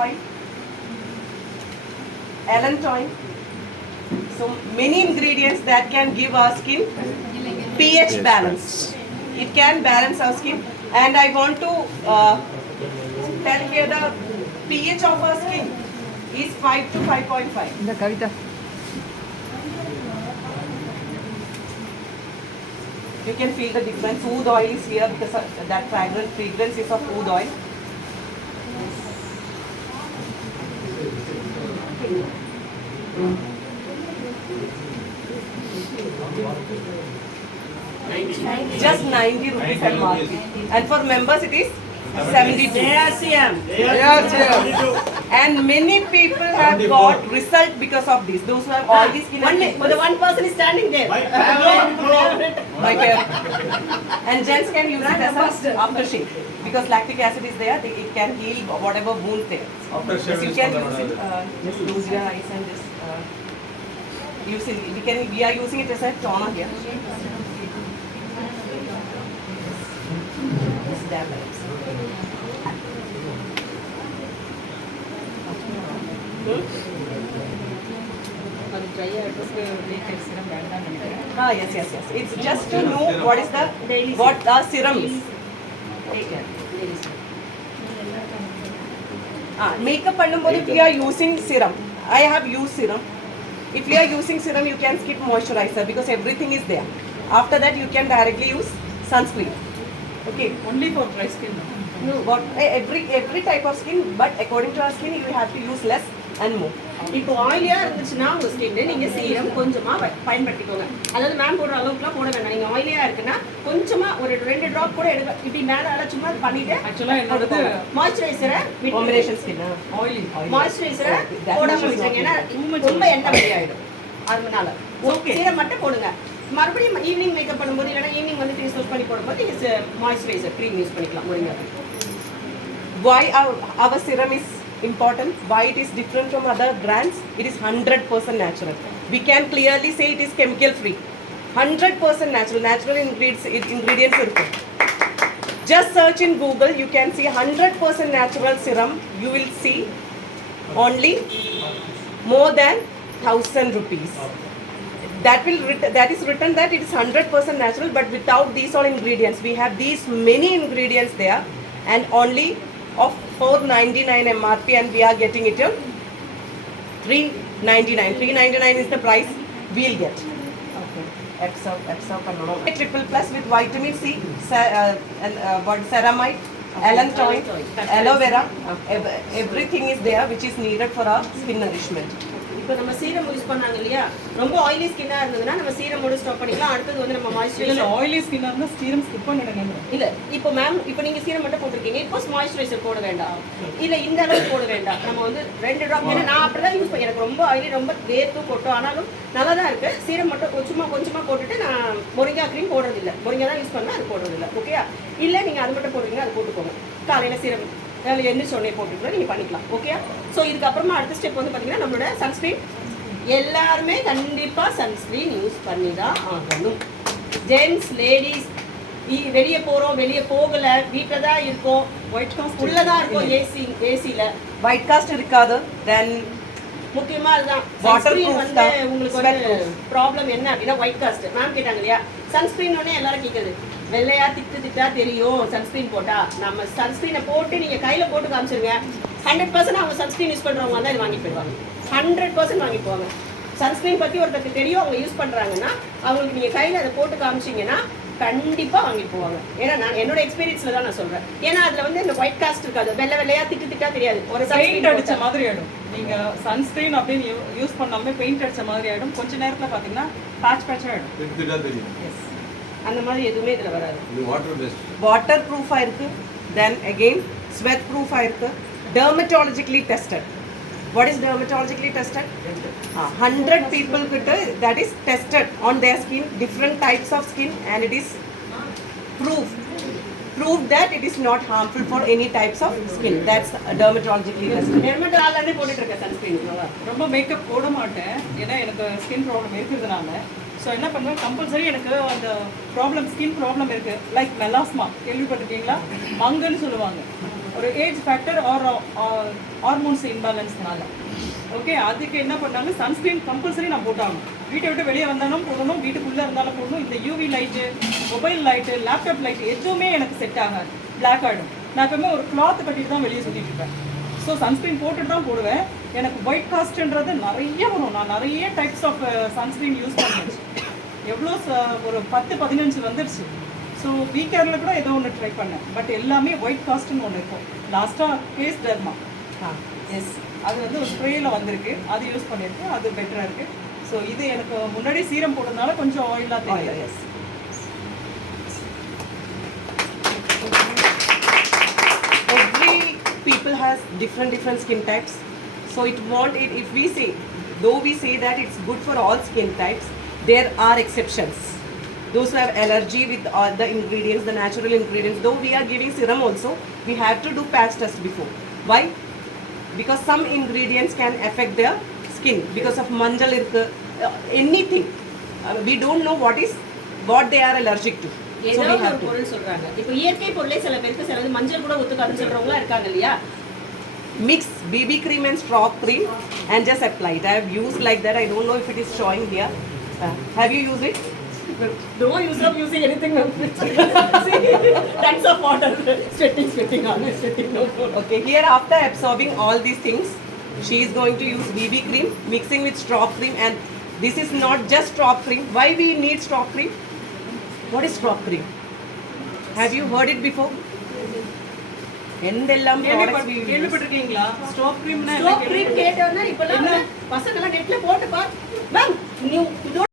oil, allantoin. So many ingredients that can give our skin pH balance. It can balance our skin, and I want to tell here the pH of our skin is 5 to 5.5. இந்த Kavitha You can feel the difference. Oud oil is here because that fragrance is of oud oil. Just 90 rupees MRP. And for members it is 72. ARCM. And many people have got result because of this. Those who have oily skin. The one person is standing there. My favorite. And gents can use it as a aftershave because lactic acid is there. It can heal whatever wound there. Aftershave Yes, you is can for use it. Just close your eyes and just use it. We are using it as a toner here. Just dab it. அது ட்ரை ஆகிறதுக்கு லேட்டெக்ஸ் சிரம் வேண்டாம்னு நினைக்கிறேன். Yes. It's just to know what is the serum is. Take care. Makeup பண்ணும்போது if you are using serum, I have used serum. If you are using serum, you can skip moisturizer because everything is there. After that, you can directly use sunscreen. Okay. Only for dry skin. No, but every type of skin, but according to our skin, you have to use less and more. இப்போ ஆயிலியா இருந்துச்சுன்னா உங்க ஸ்கின்ல நீங்க சீரம் கொஞ்சமா பயன்படுத்திக்கோங்க. அதாவது மேம் போடுற அளவுக்குலாம் போட வேண்டாம். நீங்க ஆயிலியா இருக்குன்னா கொஞ்சமா ஒரு 2 டிராப் கூட எடுங்க. இப்படி மேல சும்மா பண்ணிட்டு ஆக்சுவலா என்னோடது மாய்ஸ்சரைசரை Combination skin. ஆயிலி மாய்ஸ்சரைசரை That போடாம is விட்டுருங்க. ஏன்னா okay. ரொம்ப எண்ணெய் வெளியாயிடும். அதனால Okay. சீரம் மட்டும் போடுங்க. மறுபடியும் ஈவினிங் மேக்கப் பண்ணும்போது இல்லைன்னா ஈவினிங் வந்து ஃபேஸ் வாஷ் பண்ணி போடும்போது நீங்க மாய்ஸ்சரைசர் க்ரீம் யூஸ் பண்ணிக்கலாம் முடிங்க. Why our serum is important, why it is different from other brands? It is 100% natural. We can clearly say it is chemical free. 100% natural ingredients irukku. Just search in Google, you can see 100% natural serum. You will see only more than 1,000 rupees. That is written that it is 100% natural, but without these all ingredients. We have these many ingredients there, and only of 499 MRP, and we are getting it at 399. 399 is the price we'll get. Okay. Absorb kannano. Triple plus with vitamin C, ceramide, allantoin, aloe vera. Everything is there which is needed for our skin nourishment. இப்போ நம்ம serum use பண்ணாங்க இல்லையா, ரொம்ப ஆயிலி ஸ்கின்னா இருந்ததுன்னா நம்ம சீரமோட ஸ்டாப் பண்ணிக்கலாம். அடுத்தது வந்து நம்ம மாய்ஸ்சரைசர். ஆயிலி ஸ்கின்னா இருந்தா சீரம் ஸ்கிப் பண்ணிடுங்க. இல்ல இப்போ மேம் இப்போ நீங்க சீரம் மட்டும் போட்டுருக்கீங்க. இப்போ மாய்ஸ்சரைசர் போட வேண்டாம், இல்ல இந்த அளவு போட வேண்டாம். நம்ம வந்து 2 டிராப். ஏன்னா நான் அப்படிதான் யூஸ் பண்ணி எனக்கு ரொம்ப ஆயிலி ரொம்ப வேர்த்து கொட்டும். ஆனாலும் நல்லா தான் இருக்கு. சீரம் மட்டும் கொஞ்சமா போட்டுட்டு நான் மொரிங்கா க்ரீம் போடுறது இல்ல. மொரிங்கா தான் யூஸ் பண்ணா அது போடுறது இல்ல. ஓகேயா? இல்ல நீங்க அது மட்டும் போடுறீங்கன்னா அது போட்டுக்கோங்க. காலையில சீரம் என்ன சொன்னே போட்டுக்கலாம், நீங்க பண்ணிக்கலாம். ஓகே. ஸோ இதுக்கப்புறமா அடுத்த ஸ்டெப் வந்து பார்த்தீங்கன்னா நம்மளோட சன்ஸ்கிரீன். எல்லாருமே கண்டிப்பா சன்ஸ்கிரீன் யூஸ் பண்ணி தான் ஆகணும். ஜென்ட்ஸ், லேடிஸ், வெளியே போறோம், வெளியே போகல, வீட்டில் தான் இருக்கோம், ஒயிட் காஸ்ட் உள்ளதான் இருக்கோம், ஏசியில் ஒயிட் காஸ்ட் இருக்காது. தென் முக்கியமா அதுதான் சன்ஸ்கிரீன் வந்து உங்களுக்கு வந்து ப்ராப்ளம் என்ன அப்படின்னா ஒயிட் காஸ்ட். மேம் கேட்டாங்க இல்லையா, சன்ஸ்கிரீன் ஒன்னே எல்லாரும் கேட்குது, வெள்ளையா திட்டா தெரியும் சன்ஸ்கிரீன் போட்டா. நம்ம சன்ஸ்கிரீனை போட்டு நீங்க கையில போட்டு காமிச்சிருங்க, 100% அவங்க சன்ஸ்கிரீன் யூஸ் பண்றவங்க தான் இது வாங்கிட்டு போயிடுவாங்க. 100% வாங்கிட்டு போவாங்க. சன்ஸ்கிரீன் பத்தி ஒருத்தருக்கு தெரியும், அவங்க யூஸ் பண்றாங்கன்னா அவங்களுக்கு நீங்க கையில அதை போட்டு காமிச்சிங்கன்னா கண்டிப்பா வாங்கிட்டு போவாங்க. ஏன்னா நான் என்னோட எக்ஸ்பீரியன்ஸ்ல தான் நான் சொல்றேன். ஏன்னா அதுல வந்து இந்த ஒயிட் காஸ்ட் இருக்காது, வெள்ளையா திட்டா தெரியாது. ஒரு பெயிண்ட் அடிச்ச மாதிரி ஆயிடும். நீங்க சன்ஸ்கிரீன் அப்படின்னு யூஸ் பண்ணாலுமே பெயிண்ட் அடிச்ச மாதிரி ஆயிடும். கொஞ்ச நேரத்துல பாத்தீங்கன்னா பேட்ச் ஆயிடும். அந்த மாதிரி எதுவுமே இதுல வராது. இது வாட்டர் பேஸ்ட், வாட்டர் ப்ரூஃபா இருக்கு. தென் அகைன் ஸ்வெட் ப்ரூஃபா இருக்கு. Dermatologically tested. What is dermatologically tested? 100 people that is tested on their skin, different types of skin, and it is proved that it is not harmful for any types of skin. That's dermatologically tested. டெர்மட்டாலஜில போட்டுட்டு இருக்க சன்ஸ்கிரீன் ரொம்ப மேக்கப் போட மாட்டேன், ஏன்னா எனக்கு skin problem இருக்கிறதுனால. ஸோ என்ன பண்ணுவேன், கம்பல்சரி எனக்கு அந்த ப்ராப்ளம் ஸ்கின் ப்ராப்ளம் இருக்குது. லைக் மெலாஸ்மா கேள்விப்பட்டிருக்கீங்களா? மங்குன்னு சொல்லுவாங்க. ஒரு ஏஜ் ஃபேக்டர் ஆர் ஹார்மோன்ஸ் இம்பேலன்ஸ்னால. ஓகே, அதுக்கு என்ன பண்ணாங்க, சன்ஸ்கிரீன் கம்பல்சரி நான் போட்டாகணும். வீட்டை விட்டு வெளியே வந்தாலும் போடணும், வீட்டுக்குள்ளே இருந்தாலும் போடணும். இந்த UV light, mobile light, laptop light எதுவுமே எனக்கு செட் ஆகாது, பிளாக் ஆகிடும். நான் எப்பவுமே ஒரு கிளாத் கட்டிட்டு தான் வெளியே சுற்றிட்டு இருப்பேன். ஸோ சன்ஸ்க்ரீன் போட்டுட்டு தான் போடுவேன். எனக்கு ஒயிட் காஸ்ட்ன்றது நிறைய வரும். நான் நிறைய டைப்ஸ் ஆஃப் சன்ஸ்க்ரீன் யூஸ் பண்ணிடுச்சு. எவ்வளோ ஒரு 10-15 வந்துடுச்சு. ஸோ வீக்கேரில் கூட ஏதோ ஒன்று ட்ரை பண்ணேன். பட் எல்லாமே ஒயிட் காஸ்ட்னு ஒன்று இருக்கும். லாஸ்ட்டாக ஃபேஸ் டெர்மா, எஸ், அது வந்து ஒரு ஸ்ப்ரேயில் வந்திருக்கு. அது யூஸ் பண்ணியிருக்கேன், அது பெட்டராக இருக்குது. ஸோ இது எனக்கு முன்னாடி சீரம் போட்டதுனால கொஞ்சம் ஆயிலாக தெரியும். S. Every people has different skin types, so it won't it if we say, though we say that it's good for all skin types, there are exceptions. Those who have allergy with all the ingredients, the natural ingredients, though we are giving serum also, we have to do patch test before. Why? Because some ingredients can affect their skin because of manjal irukku, anything. We don't know what they are allergic to. So we ஏதாவது have ஒரு to பொருள் சொல்றாங்க. இப்போ இயற்கை பொருளே சில பேருக்கு சிலது மஞ்சள் கூட ஒத்துக்காதுன்னு சொல்றவங்களா இருக்காங்க இல்லையா? mix BB cream and straw cream and just apply it. I have used like that. I don't know if it is showing here. Have you used it? Don't use up using anything. See, tons of water, sweating, always sweating. No. Okay, here after absorbing all these things, she is going to use BB cream mixing with straw cream, and this is not just straw cream. Why we need straw cream? What is straw cream? Have you heard it before? எந்தெல்லாம் products we use? கேள்விப்பட்டிருக்கீங்களா? ஸ்டாப் க்ரீம்னா Soap cream கேட்டோன்னா இப்பெல்லாம் பசங்க எல்லாம் நெட்ல போட்டு பார். மேம்,